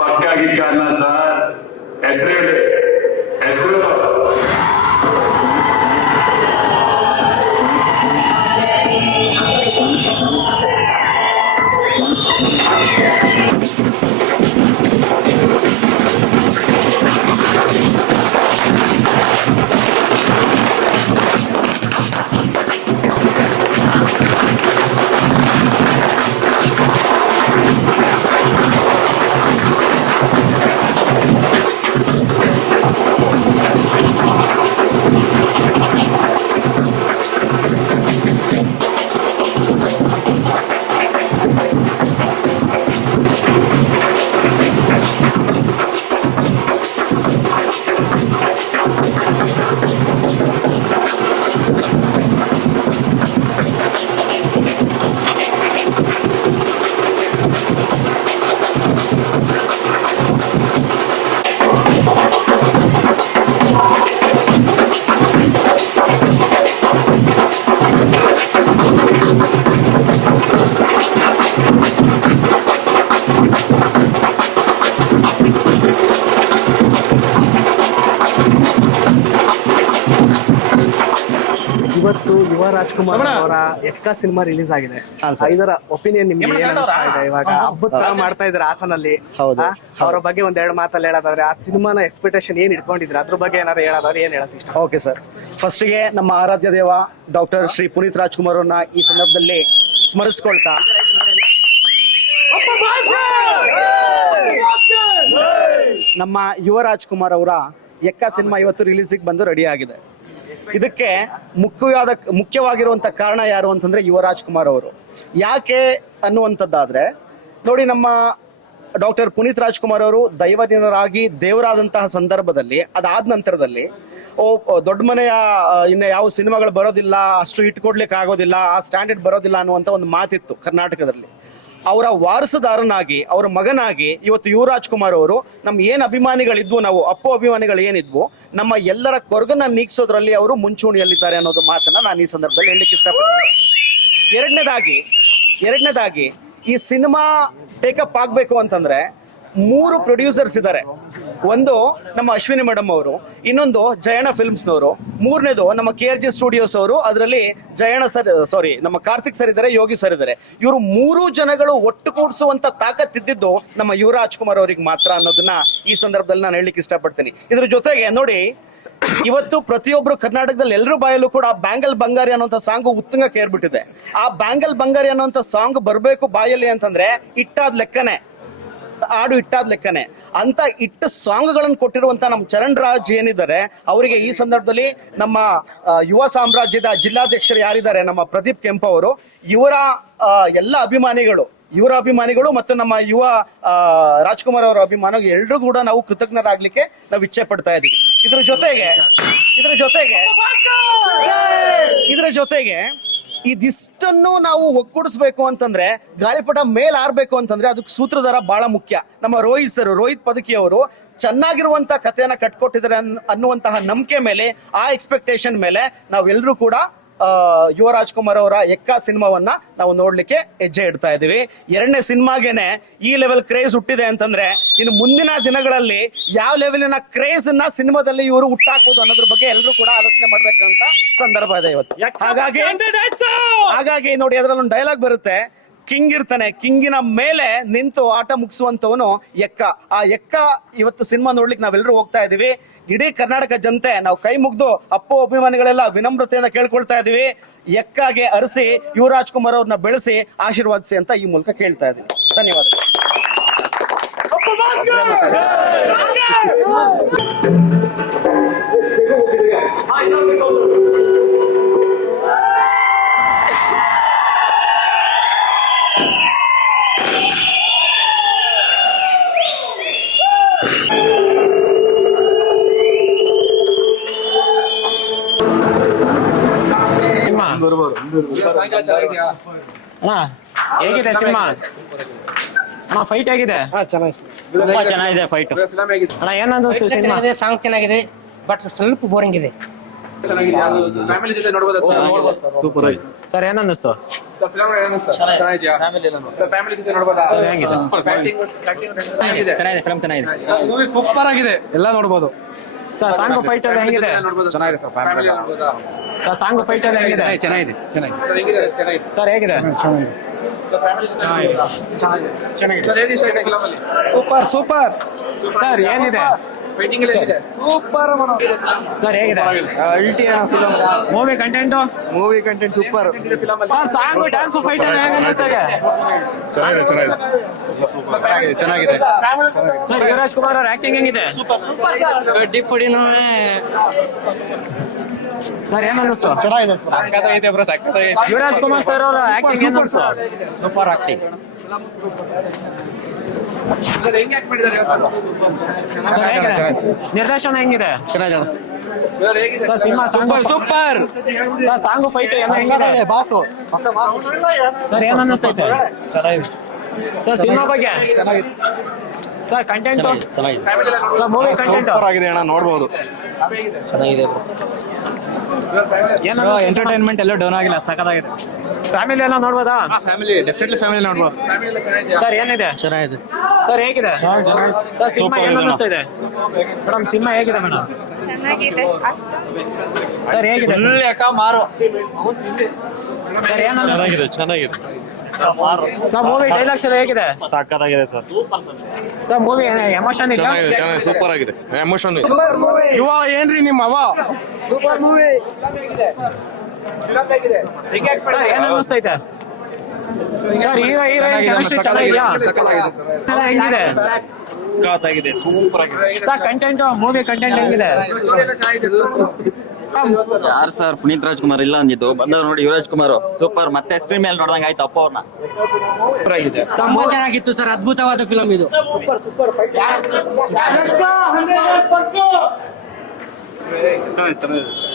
ಪಕ್ಕಾಗಿ ಕಾರಣ ಸರ್ ಹೆಸರು ಹೆಸರು ಇವತ್ತು ಯುವ ರಾಜ್ಕುಮಾರ್ ಅವರ ಎಕ್ಕ ಸಿನಿಮಾ ರಿಲೀಸ್ ಆಗಿದೆ. ಇದರ ಒಪಿನಿಯನ್ ನಿಮ್ಗೆ ಏನ್ ಅನಿಸ್ತಾ ಇದೆ? ಇವಾಗ ಹಬ್ಬದ ತರ ಮಾಡ್ತಾ ಇದ್ದಾರೆ ಹಾಸನಲ್ಲಿ. ಅವರ ಬಗ್ಗೆ ಒಂದೆರಡು ಮಾತಲ್ಲಿ ಹೇಳೋದಾದ್ರೆ ಆ ಸಿನಿಮಾನ ಎಕ್ಸ್ಪೆಕ್ಟೇಷನ್ ಏನ್ ಇಟ್ಕೊಂಡಿದ್ರೆ ಅದ್ರ ಬಗ್ಗೆ ಏನಾದ್ರು ಹೇಳೋದಾದ್ರೆ ಏನ್ ಹೇಳಕ್ ಇಷ್ಟ? ಓಕೆ ಸರ್, ಫಸ್ಟ್ಗೆ ನಮ್ಮ ಆರಾಧ್ಯ ದೇವ ಡಾಕ್ಟರ್ ಶ್ರೀ ಪುನೀತ್ ರಾಜ್ಕುಮಾರ್ ಅವ್ರನ್ನ ಈ ಸಂದರ್ಭದಲ್ಲಿ ಸ್ಮರಿಸ್ಕೊಳ್ತಾ ನಮ್ಮ ಯುವ ರಾಜ್ಕುಮಾರ್ ಅವರ ಎಕ್ಕ ಸಿನಿಮಾ ಇವತ್ತು ರಿಲೀಸಿಗೆ ಬಂದು ರೆಡಿ ಆಗಿದೆ. ಇದಕ್ಕೆ ಮುಖ್ಯವಾಗಿರುವಂತ ಕಾರಣ ಯಾರು ಅಂತಂದ್ರೆ ಯುವ ರಾಜ್ಕುಮಾರ್ ಅವರು. ಯಾಕೆ ಅನ್ನುವಂಥದ್ದಾದ್ರೆ ನೋಡಿ, ನಮ್ಮ ಡಾಕ್ಟರ್ ಪುನೀತ್ ರಾಜ್ಕುಮಾರ್ ಅವರು ದೈವಜನರಾಗಿ ದೇವರಾದಂತಹ ಸಂದರ್ಭದಲ್ಲಿ ಅದಾದ ನಂತರದಲ್ಲಿ ದೊಡ್ಡ ಮನೆಯ ಇನ್ನು ಯಾವ ಸಿನಿಮಾಗಳು ಬರೋದಿಲ್ಲ, ಅಷ್ಟು ಇಟ್ಕೊಡ್ಲಿಕ್ಕೆ ಆಗೋದಿಲ್ಲ, ಆ ಸ್ಟ್ಯಾಂಡರ್ಡ್ ಬರೋದಿಲ್ಲ ಅನ್ನುವಂಥ ಒಂದು ಮಾತಿತ್ತು ಕರ್ನಾಟಕದಲ್ಲಿ. ಅವರ ವಾರಸುದಾರನಾಗಿ ಅವರ ಮಗನಾಗಿ ಇವತ್ತು ಯುವ ರಾಜ್ಕುಮಾರ್ ಅವರು ನಮ್ಮ ಏನ್ ಅಭಿಮಾನಿಗಳಿದ್ವು, ನಾವು ಅಪ್ಪು ಅಭಿಮಾನಿಗಳು ಏನಿದ್ವು, ನಮ್ಮ ಎಲ್ಲರ ಕೊರಗನ್ನ ನೀಗಿಸೋದ್ರಲ್ಲಿ ಅವರು ಮುಂಚೂಣಿಯಲ್ಲಿದ್ದಾರೆ ಅನ್ನೋದು ಮಾತನ್ನ ನಾನು ಈ ಸಂದರ್ಭದಲ್ಲಿ ಹೇಳಲಿಕ್ಕೆ ಇಷ್ಟಪಡ್ತೀನಿ. ಎರಡನೇದಾಗಿ ಈ ಸಿನಿಮಾ ಟೇಕಪ್ ಆಗ್ಬೇಕು ಅಂತಂದ್ರೆ 3 ಪ್ರೊಡ್ಯೂಸರ್ಸ್ ಇದ್ದಾರೆ. ಒಂದು ನಮ್ಮ ಅಶ್ವಿನಿ ಮೇಡಮ್ ಅವರು, ಇನ್ನೊಂದು ಜಯಣ್ಣ ಫಿಲ್ಮ್ಸ್ನವರು, ಮೂರನೇದು ನಮ್ಮ KRG ಸ್ಟುಡಿಯೋಸ್ ಅವರು. ಅದರಲ್ಲಿ ಜಯಣ್ಣ ಸರ್, ನಮ್ಮ ಕಾರ್ತಿಕ್ ಸರ್ ಇದ್ದಾರೆ, ಯೋಗಿ ಸರ್ ಇದ್ದಾರೆ. ಇವರು 3 ಜನಗಳು ಒಟ್ಟು ಕೂಡಿಸುವಂತ ತಾಕತ್ತಿದ್ದು ನಮ್ಮ ಯುವ ರಾಜ್ಕುಮಾರ್ ಅವರಿಗೆ ಮಾತ್ರ ಅನ್ನೋದನ್ನ ಈ ಸಂದರ್ಭದಲ್ಲಿ ನಾನು ಹೇಳಲಿಕ್ಕೆ ಇಷ್ಟಪಡ್ತೀನಿ. ಇದ್ರ ಜೊತೆಗೆ ನೋಡಿ, ಇವತ್ತು ಪ್ರತಿಯೊಬ್ರು ಕರ್ನಾಟಕದಲ್ಲಿ ಎಲ್ಲರೂ ಬಾಯಲ್ಲೂ ಕೂಡ ಬ್ಯಾಂಗಲ್ ಬಂಗಾರಿ ಅನ್ನುವಂಥ ಸಾಂಗ್ ಉತ್ತುಂಗಕ್ಕೆ ಏರ್ಬಿಟ್ಟಿದೆ. ಆ ಬ್ಯಾಂಗಲ್ ಬಂಗಾರಿ ಅನ್ನುವಂಥ ಸಾಂಗ್ ಬರಬೇಕು ಬಾಯಲ್ಲಿ ಅಂತಂದ್ರೆ ಇಟ್ಟಾದ ಲೆಕ್ಕನೆ, ಹಾಡು ಇಟ್ಟಾದ ಲೆಕ್ಕನೆ ಅಂತ ಸಾಂಗ್ಗಳನ್ನು ಕೊಟ್ಟಿರುವಂತ ನಮ್ಮ ಚರಣ್ ರಾಜ್ ಏನಿದ್ದಾರೆ ಅವರಿಗೆ ಈ ಸಂದರ್ಭದಲ್ಲಿ ನಮ್ಮ ಯುವ ಸಾಮ್ರಾಜ್ಯದ ಜಿಲ್ಲಾಧ್ಯಕ್ಷರು ಯಾರಿದ್ದಾರೆ ನಮ್ಮ ಪ್ರದೀಪ್ ಕೆಂಪ ಅವರು, ಇವರ ಎಲ್ಲ ಇವರ ಅಭಿಮಾನಿಗಳು ಮತ್ತು ನಮ್ಮ ಯುವ ರಾಜ್ಕುಮಾರ್ ಅವರ ಅಭಿಮಾನಿಗಳು ಎಲ್ಲರೂ ಕೂಡ ನಾವು ಕೃತಜ್ಞರಾಗ್ಲಿಕ್ಕೆ ನಾವು ಇಚ್ಛೆ ಪಡ್ತಾ ಇದ್ದೀವಿ. ಇದರ ಜೊತೆಗೆ ಇದಿಷ್ಟನ್ನು ನಾವು ಒಗ್ಗೂಡಿಸ್ಬೇಕು ಅಂತಂದ್ರೆ, ಗಾಳಿಪಟ ಮೇಲ್ ಆರ್ಬೇಕು ಅಂತಂದ್ರೆ ಅದಕ್ಕೆ ಸೂತ್ರಧಾರ ಬಹಳ ಮುಖ್ಯ. ನಮ್ಮ ರೋಹಿತ್ ಪದಕಿ ಅವರು ಚೆನ್ನಾಗಿರುವಂತ ಕಥೆಯನ್ನ ಕಟ್ಕೊಟ್ಟಿದ್ದಾರೆ ಅನ್ನುವಂತಹ ನಂಬಿಕೆ ಮೇಲೆ, ಆ ಎಕ್ಸ್ಪೆಕ್ಟೇಷನ್ ಮೇಲೆ ನಾವೆಲ್ಲರೂ ಕೂಡ ಯುವ ರಾಜ್ಕುಮಾರ್ ಅವರ ಎಕ್ಕ ಸಿನಿಮಾವನ್ನ ನಾವು ನೋಡ್ಲಿಕ್ಕೆ ಹೆಜ್ಜೆ ಇಡ್ತಾ ಇದೀವಿ. 2ನೇ ಸಿನಿಮಾಗೆನೆ ಈ ಲೆವೆಲ್ ಕ್ರೇಜ್ ಹುಟ್ಟಿದೆ ಅಂತಂದ್ರೆ ಇನ್ನು ಮುಂದಿನ ದಿನಗಳಲ್ಲಿ ಯಾವ ಲೆವೆಲಿನ ಕ್ರೇಜ್ ಅನ್ನ ಸಿನಿಮಾದಲ್ಲಿ ಇವರು ಹುಟ್ಟಾಕ್ಬೋದು ಅನ್ನೋದ್ರ ಬಗ್ಗೆ ಎಲ್ಲರೂ ಕೂಡ ಆಲೋಚನೆ ಮಾಡ್ಬೇಕಂತ ಸಂದರ್ಭ ಇದೆ ಇವತ್ತು. ಹಾಗಾಗಿ ನೋಡಿ, ಅದರಲ್ಲೊಂದು ಡೈಲಾಗ್ ಬರುತ್ತೆ, ಕಿಂಗ್ ಇರ್ತಾನೆ, ಕಿಂಗಿನ ಮೇಲೆ ನಿಂತು ಆಟ ಮುಗಿಸುವಂತವನು ಎಕ್ಕ. ಆ ಎಕ್ಕ ಇವತ್ತು ಸಿನಿಮಾ ನೋಡ್ಲಿಕ್ಕೆ ನಾವೆಲ್ಲರೂ ಹೋಗ್ತಾ ಇದೀವಿ. ಇಡೀ ಕರ್ನಾಟಕ ಜನತೆ ನಾವು ಕೈ ಮುಗ್ದು ಅಪ್ಪು ಅಭಿಮಾನಿಗಳೆಲ್ಲ ವಿನಮ್ರತೆಯಿಂದ ಕೇಳ್ಕೊಳ್ತಾ ಇದೀವಿ, ಎಕ್ಕಾಗೆ ಅರಸಿ ಯುವ ರಾಜ್ಕುಮಾರ್ ಅವ್ರನ್ನ ಬೆಳೆಸಿ ಆಶೀರ್ವಾದಿಸಿ ಅಂತ ಈ ಮೂಲಕ ಕೇಳ್ತಾ ಇದೀವಿ. ಧನ್ಯವಾದಗಳು. ಹೇಗಿದೆ ಸಿನಿಮಾ ಅಣ್ಣ? ಫೈಟ್ ಆಗಿದೆ, ತುಂಬಾ ಚೆನ್ನಾಗಿದೆ ಫೈಟ್ ಅಣ್ಣ. ಏನಂದ್ರೆ ಸಿನಿಮಾ ಸಾಂಗ್ ಚೆನ್ನಾಗಿದೆ, ಬಟ್ ಸ್ವಲ್ಪ ಬೋರಿಂಗ್ ಇದೆ. ಫ್ಯಾಮಿಲಿ ಜೊತೆ ನೋಡ್ಬೋದಾ ಸೂಪರ್ ಆಗಿ ಸರ್ ಏನ್ ಅನ್ನಿಸ್ತು ಸರ್ ಫಿಲಂ ಚೆನ್ನಾಗಿದ್ಯಾ ಸರ್ ಫ್ಯಾಮಿಲಿ ಜೊತೆ ನೋಡ್ಬೋದಾ ಹೆಂಗಿದೆ? ಚೆನ್ನಾಗಿದೆ ಫಿಲ್ಮ್ ಚೆನ್ನಾಗಿದೆ ಮೂವಿ ಸೂಪರ್ ಆಗಿದೆ ಎಲ್ಲ ನೋಡ್ಬೋದು ಸರ್ ಸಾಂಗ್ ಫೈಟ್ ಎಲ್ಲ ಹೆಂಗಿದೆ ಚೆನ್ನಾಗಿದೆ ಸರ್ ಫ್ಯಾಮಿಲಿ ನೋಡ್ಬೋದಾ ಸರ್ ಸಾಂಗ್ ಫೈಟ್ ಎಲ್ಲ ಹೆಂಗಿದೆ ಚೆನ್ನಾಗಿದೆ ಚೆನ್ನಾಗಿದೆ ಸರ್ ಹೇಗಿದೆ ಚೆನ್ನಾಗಿದೆ ಸರ್ ಹೇಗಿದೆ ಸರ್ ಫ್ಯಾಮಿಲಿ ಚೆನ್ನಾಗಿದೆ ಸರ್ ಏನ್ ಇಷ್ಟ ಆಗಿದೆ ಫಿಲಂ ಅಲ್ಲಿ ಸೂಪರ್ ಸರ್ ಏನಿದೆ ಫೈಟಿಂಗ್ ಎಲ್ಲ ಹೇಗಿದೆ ಸರ್ ಹೇಗಿದೆ movie content movie content super film ಅಲ್ಲಿ ಸರ್ ಸಾಂಗ್ ಡ್ಯಾನ್ಸ್ ಫೈಟ್ ಎಲ್ಲ ಹೇಗೆ ಅನ್ನಿಸ್ತಾ ಇದೆ ಚೆನ್ನಾಗಿದೆ ಸರ್ ಯುವರಾಜ್ ಕುಮಾರ್ ಅವ್ರ ಆಕ್ಟಿಂಗ್ ಹೆಂಗಿದೆ ಸರ್ ಏನ್ ಅನ್ನಿಸ್ತು ಚೆನ್ನಾಗಿದೆ ಬ್ರೋ ಸಕ್ಕತ್ತಾಗಿದೆ ಯುವರಾಜ್ ಕುಮಾರ್ ಸರ್ ಅವರ ಆಕ್ಟಿಂಗ್ ಏನ್ ಅನ್ನಿಸ್ತು ಸೂಪರ್ ಆಕ್ಟಿಂಗ್ ಸರ್ ಹೆಂಗ್ ಆಕ್ಟ್ ಮಾಡಿದ್ದಾರೆ ಸರ್ ಸರ್ ಹೇಗಿದೆ ನಿರ್ದೇಶನ ಹೆಂಗಿದೆ ಚೆನ್ನಾಗಿದೆ ಸರ್ ಹೇಗಿದೆ sir cinema super sir song fight ಎಲ್ಲ ಹೆಂಗಿದೆ ಬಾಸು ಸರ್ ಏನ್ ಅನ್ನಿಸ್ತೈತೆ ಚೆನ್ನಾಗಿದೆ ಸರ್ ಸಿನಿಮಾ ಬಗ್ಗೆ ಸರ್ ಕಂಟೆಂಟ್ ಚೆನ್ನಾಗಿದೆ ಫ್ಯಾಮಿಲಿ ಎಲ್ಲ ಸರ್ ಮೂವಿ ಕಂಟೆಂಟ್ ಆಗಿದೆ ಅಣ್ಣ ನೋಡ್ಬೋದು ಚೆನ್ನಾಗಿದೆ ಏನ್ ಎಂಟರ್ಟೈನ್ಮೆಂಟ್ ಎಲ್ಲ ಡೌನ್ ಆಗಿಲ್ಲ ಸಖತ್ತಾಗಿದೆ ಫ್ಯಾಮಿಲಿ ಎಲ್ಲ ನೋಡ್ಬೋದಾ ಫ್ಯಾಮಿಲಿ ಡೆಫಿನೆಟ್ಲಿ ಫ್ಯಾಮಿಲಿ ನೋಡ್ಬೋದು ಫ್ಯಾಮಿಲಿ ಎಲ್ಲ ಚೆನ್ನಾಗಿದ್ಯಾ ಸರ್ ಏನಿದೆ ಚೆನ್ನಾಗಿದೆ ಸರ್ ಹೇಗಿದೆ ಸರ್ ಸಿನಿಮಾ ಏನ್ ಅನ್ನಿಸ್ತಾ ಇದೆ ಮೇಡಮ್ ಸಿನಿಮಾ ಹೇಗಿದೆ ಮೇಡಮ್ ಚೆನ್ನಾಗಿದೆ ಸರ್ ಹೇಗಿದೆ ಮಾರು ಸರ್ ಏನ್ ಅನ್ನಿಸ್ತಾ ಚೆನ್ನಾಗಿದೆ ಸರ್ ಮೂವಿ ಡೈಲಾಗ್ಸ್ ಎಲ್ಲ ಹೇಗಿದೆ ಸಖತ್ತಾಗಿದೆ ಸರ್ ಸರ್ ಮೂವಿ ಎಮೋಷನ್ ಇಲ್ಲ ಸೂಪರ್ ಆಗಿದೆ ಎಮೋಷನ್ ಯುವ ಏನ್ರಿ ನಿಮ್ಮ ಅವ ಸೂಪರ್ ಮೂವಿ ಫಿಲಂ ಹೇಗಿದೆ ಹೆಂಗ್ ಆಕ್ಟ್ ಸರ್ ಏನ್ ಅನ್ನಿಸ್ತೈತೆ ಸರ್ ಹೀರೋ ಹೀರೋಯಿನ್ ಕೆಮಿಸ್ಟ್ರಿ ಚೆನ್ನಾಗಿದ್ಯಾ ಹೆಂಗಿದೆ ಸಖತ್ತಾಗಿದೆ ಸೂಪರ್ ಆಗಿದೆ ಸರ್ ಕಂಟೆಂಟ್ ಮೂವಿ ಕಂಟೆಂಟ್ ಹೆಂಗಿದೆ ಸ್ಟೋರಿ ಎಲ್ಲ ಚೆನ್ನಾಗಿದೆ ಯಾರು ಸರ್ ಪುನೀತ್ ರಾಜ್ಕುಮಾರ್ ಇಲ್ಲ ಅಂದಿದ್ದು ಬಂದವ್ರು ನೋಡಿ ಯುವರಾಜ್ ಕುಮಾರ್ ಸೂಪರ್ ಮತ್ತೆ ಸ್ಕ್ರೀನ್ ಮೇಲೆ ನೋಡ್ದಂಗ ಆಯ್ತು ಅಪ್ಪ ಅವ್ರನ್ನ ತುಂಬಾ ಚೆನ್ನಾಗಿತ್ತು ಸರ್ ಅದ್ಭುತವಾದ ಫಿಲಂ ಇದು ಚೆನ್ನಾಗಿದೆ